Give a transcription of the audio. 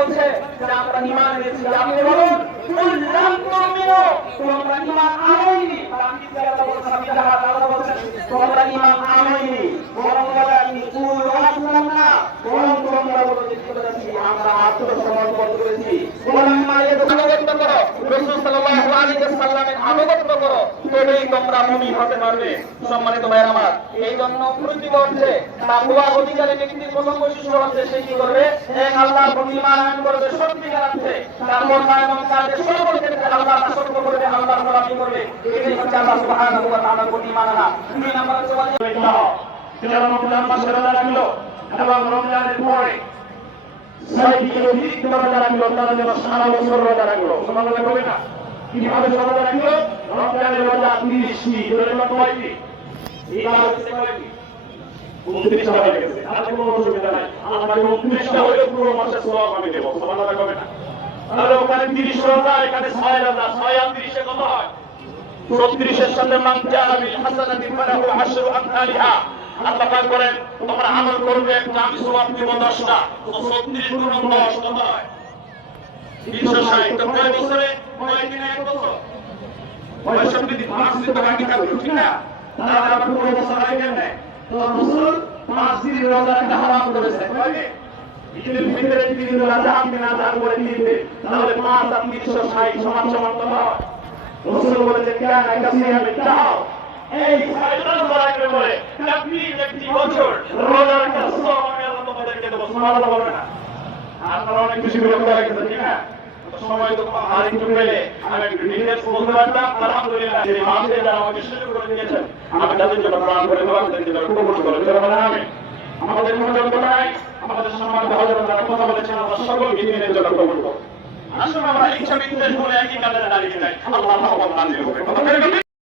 বলছে যে আমরা ঈমান এনেছি আপনি বলুন কুল লাম তুমিনু তোমরা ঈমান আননি আমি যারা বলছি আল্লাহ বলছেন আনুগত্য করো। রাসূল সাল্লাল্লাহু আলাইহি ওয়াসাল্লামের আনুগত্য করো। তবেই তোমরা মুমিন হতে পারবে। সম্মানিত ভাইয়ের আমার, এই জন্য প্রতি বর্ষে তাকওয়া অধিকারী ব্যক্তির প্রথম বৈশিষ্ট্য হচ্ছে সে কি করবে? এক আল্লাহর প্রতি ঈমান করবে, সত্যিকার অর্থে। তার কথা এবং কাজে সকল ক্ষেত্রে আল্লাহ সত্য করবে আল্লাহর গোলামি করবে। এটাই হচ্ছে আল্লাহ সুবহানাহু ওয়া তাআলার প্রতি আনা। দুই নম্বর হচ্ছে যারা রমজান মাসে রোজা রাখল এবং রমজানের পরে ছয়টি অধিক রোজা রাখল তারা যেন সারা বছর রোজা রাখল। সমালোচনা করবে না। কীভাবে রোজা রাখল? রমজানের রোজা তিরিশটি ধরে নেওয়া কয়টি এই হচ্ছে কয়টি উনত্রিশটা গেছে। আর কোনো অসুবিধা নাই। আমাকে উনত্রিশটা হলে পুরো ছত্রিশের সাথে মান আশরু আমসালিহা। আল্লাহ পাক বলেন, তোমরা আমল করবে আমি সওয়াব দেব 10টা তো 36 গুণ 10 কত হয়? 360 তো কয় বছরে? কয় দিনে এক বছর? পঁয়ষট্টি দিন। পাঁচ দিন তো বাকি থাকল ঠিক না? তাহলে আবার পুরো বছর হয় কেমনে? তো রসুল পাঁচ দিন রোজা রাখতে হারাম করেছে। দিন? ঈদের ভিতরে তিন দিন রোজা আপনি না যা করে দিন তাহলে পাঁচ আর তিনশো ষাট সমান সমান কত হয়? রসুল বলেছে কেন একটা সিয়ামে চাও। এই ছয়টা রোজা বলে। তাকবীর একটি বছর রোজা একটা সব আমি আল্লাহ তোমাদেরকে দেবো, সুবহানাল্লাহ বলবে না। আপনারা অনেক বেশি বিরক্ত লাগছে ঠিক না? সময় তো আর একটু পেলে আমি একটু ডিটেলস বলতে পারতাম। আলহামদুলিল্লাহ, যে মাসে যারা আমাকে সুযোগ করে দিয়েছেন, আমি তাদের জন্য প্রাণ করে দেবো, তাদের জন্য কবুল করে দেবো আমি আমাদের কোনো যোগ্য নাই, আমাদের সম্মানিত হজরত যারা কথা বলেছেন, আমরা সকল বিদিনের জন্য কবুল করব। আসলে আমরা ইচ্ছা বিদ্বেষ বলে একই কাজে দাঁড়িয়ে যাই। আল্লাহ ভগবান নাজিল হবে। বলে